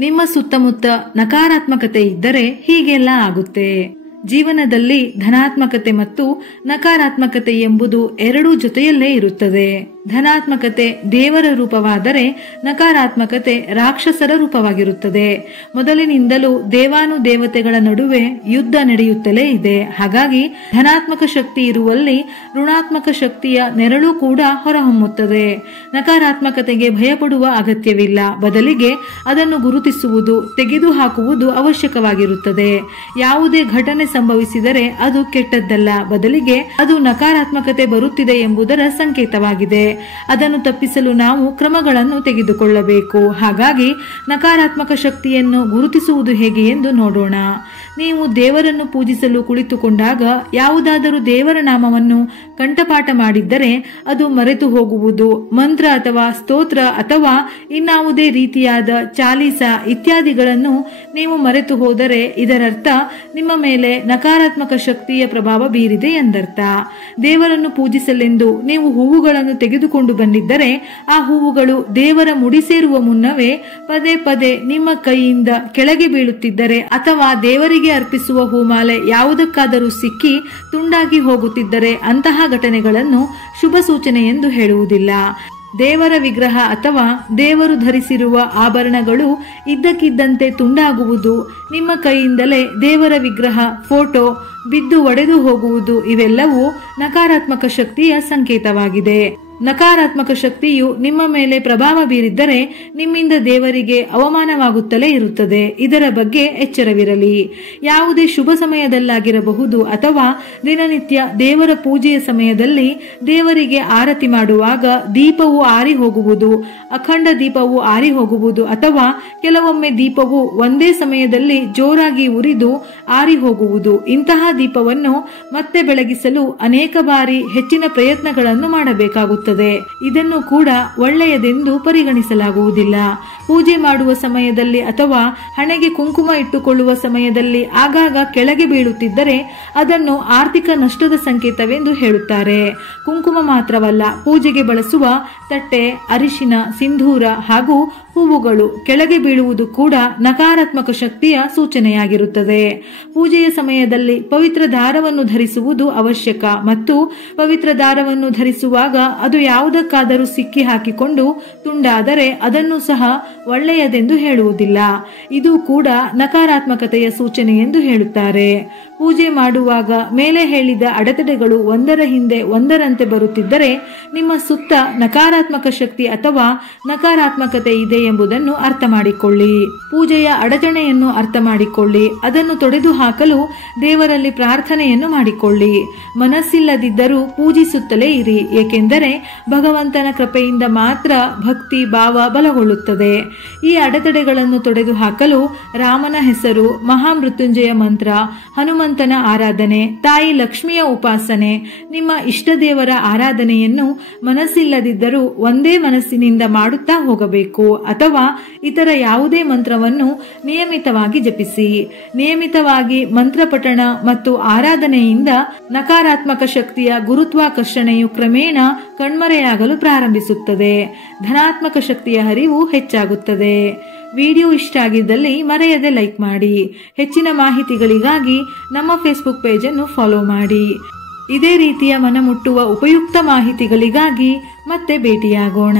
ನಿಮ್ಮ ಸುತ್ತಮುತ್ತ ನಕಾರಾತ್ಮಕತೆ ಇದ್ದರೆ ಹೀಗೆಲ್ಲ ಆಗುತ್ತೆ. ಜೀವನದಲ್ಲಿ ಧನಾತ್ಮಕತೆ ಮತ್ತು ನಕಾರಾತ್ಮಕತೆ ಎಂಬುದು ಎರಡೂ ಜೊತೆಯಲ್ಲೇ ಇರುತ್ತದೆ. ಧನಾತ್ಮಕತೆ ದೇವರ ರೂಪವಾದರೆ ನಕಾರಾತ್ಮಕತೆ ರಾಕ್ಷಸರ ರೂಪವಾಗಿರುತ್ತದೆ. ಮೊದಲಿನಿಂದಲೂ ದೇವಾನುದೇವತೆಗಳ ನಡುವೆ ಯುದ್ಧ ನಡೆಯುತ್ತಲೇ ಇದೆ. ಹಾಗಾಗಿ ಧನಾತ್ಮಕ ಶಕ್ತಿ ಇರುವಲ್ಲಿ ಋಣಾತ್ಮಕ ಶಕ್ತಿಯ ನೆರಳು ಕೂಡ ಹೊರಹೊಮ್ಮುತ್ತದೆ. ನಕಾರಾತ್ಮಕತೆಗೆ ಭಯಪಡುವ ಅಗತ್ಯವಿಲ್ಲ. ಬದಲಿಗೆ ಅದನ್ನು ಗುರುತಿಸುವುದು, ತೆಗೆದುಹಾಕುವುದು ಅವಶ್ಯಕವಾಗಿರುತ್ತದೆ. ಯಾವುದೇ ಘಟನೆ ಸಂಭವಿಸಿದರೆ ಅದು ಕೆಟ್ಟದ್ದಲ್ಲ, ಬದಲಿಗೆ ಅದು ನಕಾರಾತ್ಮಕತೆ ಬರುತ್ತಿದೆ ಎಂಬುದರ ಸಂಕೇತವಾಗಿದೆ. ಅದನ್ನು ತಪ್ಪಿಸಲು ನಾವು ಕ್ರಮಗಳನ್ನು ತೆಗೆದುಕೊಳ್ಳಬೇಕು. ಹಾಗಾಗಿ ನಕಾರಾತ್ಮಕ ಶಕ್ತಿಯನ್ನು ಗುರುತಿಸುವುದು ಹೇಗೆ ಎಂದು ನೋಡೋಣ. ನೀವು ದೇವರನ್ನು ಪೂಜಿಸಲು ಕುಳಿತುಕೊಂಡಾಗ ಯಾವುದಾದರೂ ದೇವರ ನಾಮವನ್ನು ಕಂಠಪಾಠ ಮಾಡಿದ್ದರೆ ಅದು ಮರೆತು ಹೋಗುವುದು. ಮಂತ್ರ ಅಥವಾ ಸ್ತೋತ್ರ ಅಥವಾ ಇನ್ನಾವುದೇ ರೀತಿಯಾದ ಚಾಲೀಸ ಇತ್ಯಾದಿಗಳನ್ನು ನೀವು ಮರೆತು ಹೋದರೆ ಇದರರ್ಥ ನಿಮ್ಮ ಮೇಲೆ ನಕಾರಾತ್ಮಕ ಶಕ್ತಿಯ ಪ್ರಭಾವ ಬೀರಿದೆ ಎಂದರ್ಥ. ದೇವರನ್ನು ಪೂಜಿಸಲೆಂದು ನೀವು ಹೂವುಗಳನ್ನು ತೆಗೆದುಕೊಂಡು ಬಂದಿದ್ದರೆ ಆ ಹೂವುಗಳು ದೇವರ ಮುಡಿ ಸೇರುವ ಮುನ್ನವೇ ಪದೇ ಪದೇ ನಿಮ್ಮ ಕೈಯಿಂದ ಕೆಳಗೆ ಬೀಳುತ್ತಿದ್ದರೆ ಅಥವಾ ದೇವರಿಗೆ ಅರ್ಪಿಸುವ ಹೂಮಾಲೆ ಯಾವುದಕ್ಕಾದರೂ ಸಿಕ್ಕಿ ತುಂಡಾಗಿ ಹೋಗುತ್ತಿದ್ದರೆ ಅಂತಹ ಘಟನೆಗಳನ್ನು ಶುಭ ಸೂಚನೆ ಎಂದು ಹೇಳುವುದಿಲ್ಲ. ದೇವರ ವಿಗ್ರಹ ಅಥವಾ ದೇವರು ಧರಿಸಿರುವ ಆಭರಣಗಳು ಇದ್ದಕ್ಕಿದ್ದಂತೆ ತುಂಡಾಗುವುದು, ನಿಮ್ಮ ಕೈಯಿಂದಲೇ ದೇವರ ವಿಗ್ರಹ, ಫೋಟೋ ಬಿದ್ದು ಒಡೆದು ಹೋಗುವುದು ಇವೆಲ್ಲವೂ ನಕಾರಾತ್ಮಕ ಶಕ್ತಿಯ ಸಂಕೇತವಾಗಿದೆ. ನಕಾರಾತ್ಮಕ ಶಕ್ತಿಯು ನಿಮ್ಮ ಮೇಲೆ ಪ್ರಭಾವ ಬೀರಿದ್ದರೆ ನಿಮ್ಮಿಂದ ದೇವರಿಗೆ ಅವಮಾನವಾಗುತ್ತಲೇ ಇರುತ್ತದೆ. ಇದರ ಬಗ್ಗೆ ಎಚ್ಚರವಿರಲಿ. ಯಾವುದೇ ಶುಭ ಸಮಯದಲ್ಲಾಗಿರಬಹುದು ಅಥವಾ ದಿನನಿತ್ಯ ದೇವರ ಪೂಜೆಯ ಸಮಯದಲ್ಲಿ ದೇವರಿಗೆ ಆರತಿ ಮಾಡುವಾಗ ದೀಪವು ಆರಿ ಹೋಗುವುದು, ಅಖಂಡ ದೀಪವು ಆರಿ ಹೋಗುವುದು ಅಥವಾ ಕೆಲವೊಮ್ಮೆ ದೀಪವು ಒಂದೇ ಸಮಯದಲ್ಲಿ ಜೋರಾಗಿ ಉರಿದು ಆರಿ ಹೋಗುವುದು. ಇಂತಹ ದೀಪವನ್ನು ಮತ್ತೆ ಬೆಳಗಿಸಲು ಅನೇಕ ಬಾರಿ ಹೆಚ್ಚಿನ ಪ್ರಯತ್ನಗಳನ್ನು ಮಾಡಬೇಕಾಗುತ್ತದೆ. ಇದನ್ನು ಕೂಡ ಒಳ್ಳೆಯದೆಂದು ಪರಿಗಣಿಸಲಾಗುವುದಿಲ್ಲ. ಪೂಜೆ ಮಾಡುವ ಸಮಯದಲ್ಲಿ ಅಥವಾ ಹಣೆಗೆ ಕುಂಕುಮ ಇಟ್ಟುಕೊಳ್ಳುವ ಸಮಯದಲ್ಲಿ ಆಗಾಗ ಕೆಳಗೆ ಬೀಳುತ್ತಿದ್ದರೆ ಅದನ್ನು ಆರ್ಥಿಕ ನಷ್ಟದ ಸಂಕೇತವೆಂದು ಹೇಳುತ್ತಾರೆ. ಕುಂಕುಮ ಮಾತ್ರವಲ್ಲ, ಪೂಜೆಗೆ ಬಳಸುವ ತಟ್ಟೆ, ಅರಿಶಿನ, ಸಿಂಧೂರ ಹಾಗೂ ಹೂವುಗಳು ಕೆಳಗೆ ಬೀಳುವುದು ಕೂಡ ನಕಾರಾತ್ಮಕ ಶಕ್ತಿಯ ಸೂಚನೆಯಾಗಿರುತ್ತದೆ. ಪೂಜೆಯ ಸಮಯದಲ್ಲಿ ಪವಿತ್ರ ದಾರವನ್ನು ಧರಿಸುವುದು ಅವಶ್ಯಕ ಮತ್ತು ಪವಿತ್ರ ದಾರವನ್ನು ಧರಿಸುವಾಗ ಅದು ಯಾವುದಕ್ಕಾದರೂ ಸಿಕ್ಕಿ ಹಾಕಿಕೊಂಡು ತುಂಡಾದರೆ ಅದನ್ನು ಸಹ ಒಳ್ಳೆಯದೆಂದು ಹೇಳುವುದಿಲ್ಲ. ಇದು ಕೂಡ ನಕಾರಾತ್ಮಕತೆಯ ಸೂಚನೆ ಎಂದು ಹೇಳುತ್ತಾರೆ. ಪೂಜೆ ಮಾಡುವಾಗ ಮೇಲೆ ಹೇಳಿದ ಅಡೆತಡೆಗಳು ಒಂದರ ಹಿಂದೆ ಒಂದರಂತೆ ಬರುತ್ತಿದ್ದರೆ ನಿಮ್ಮ ಸುತ್ತ ನಕಾರಾತ್ಮಕ ಶಕ್ತಿ ಅಥವಾ ನಕಾರಾತ್ಮಕತೆ ಇದೆ ಎಂಬುದನ್ನು ಅರ್ಥ ಮಾಡಿಕೊಳ್ಳಿ. ಪೂಜೆಯ ಅಡಚಣೆಯನ್ನು ಅರ್ಥ ಮಾಡಿಕೊಳ್ಳಿ. ಅದನ್ನು ತೊಡೆದು ಹಾಕಲು ದೇವರಲ್ಲಿ ಪ್ರಾರ್ಥನೆಯನ್ನು ಮಾಡಿಕೊಳ್ಳಿ. ಮನಸ್ಸಿಲ್ಲದಿದ್ದರೂ ಪೂಜಿಸುತ್ತಲೇ ಇರಿ, ಏಕೆಂದರೆ ಭಗವಂತನ ಕೃಪೆಯಿಂದ ಮಾತ್ರ ಭಕ್ತಿ ಭಾವ ಬಲಗೊಳ್ಳುತ್ತದೆ. ಈ ಅಡೆತಡೆಗಳನ್ನು ತೊಡೆದು ಹಾಕಲು ರಾಮನ ಹೆಸರು, ಮಹಾಮೃತ್ಯುಂಜಯ ಮಂತ್ರ, ಹನುಮಂತನ ಆರಾಧನೆ, ತಾಯಿ ಲಕ್ಷ್ಮಿಯ ಉಪಾಸನೆ, ನಿಮ್ಮ ಇಷ್ಟ ದೇವರ ಆರಾಧನೆಯನ್ನು ಮನಸ್ಸಿಲ್ಲದಿದ್ದರೂ ಒಂದೇ ಮನಸ್ಸಿನಿಂದ ಮಾಡುತ್ತಾ ಹೋಗಬೇಕು. ಅಥವಾ ಇತರ ಯಾವುದೇ ಮಂತ್ರವನ್ನು ನಿಯಮಿತವಾಗಿ ಜಪಿಸಿ. ನಿಯಮಿತವಾಗಿ ಮಂತ್ರ ಪಠಣ ಮತ್ತು ಆರಾಧನೆಯಿಂದ ನಕಾರಾತ್ಮಕ ಶಕ್ತಿಯ ಗುರುತ್ವಾಕರ್ಷಣೆಯು ಕ್ರಮೇಣ ಕಣ್ಮರೆಯಾಗಲು ಪ್ರಾರಂಭಿಸುತ್ತದೆ. ಧನಾತ್ಮಕ ಶಕ್ತಿಯ ಹರಿವು ಹೆಚ್ಚಾಗುತ್ತದೆ. ವಿಡಿಯೋ ಇಷ್ಟ ಆಗಿದ್ದಲ್ಲಿ ಮರೆಯದೆ ಲೈಕ್ ಮಾಡಿ. ಹೆಚ್ಚಿನ ಮಾಹಿತಿಗಳಿಗಾಗಿ ನಮ್ಮ ಫೇಸ್ಬುಕ್ ಪೇಜ್ ಅನ್ನು ಫಾಲೋ ಮಾಡಿ. ಇದೇ ರೀತಿಯ ಮನಮುಟ್ಟುವ ಉಪಯುಕ್ತ ಮಾಹಿತಿಗಳಿಗಾಗಿ ಮತ್ತೆ ಭೇಟಿಯಾಗೋಣ.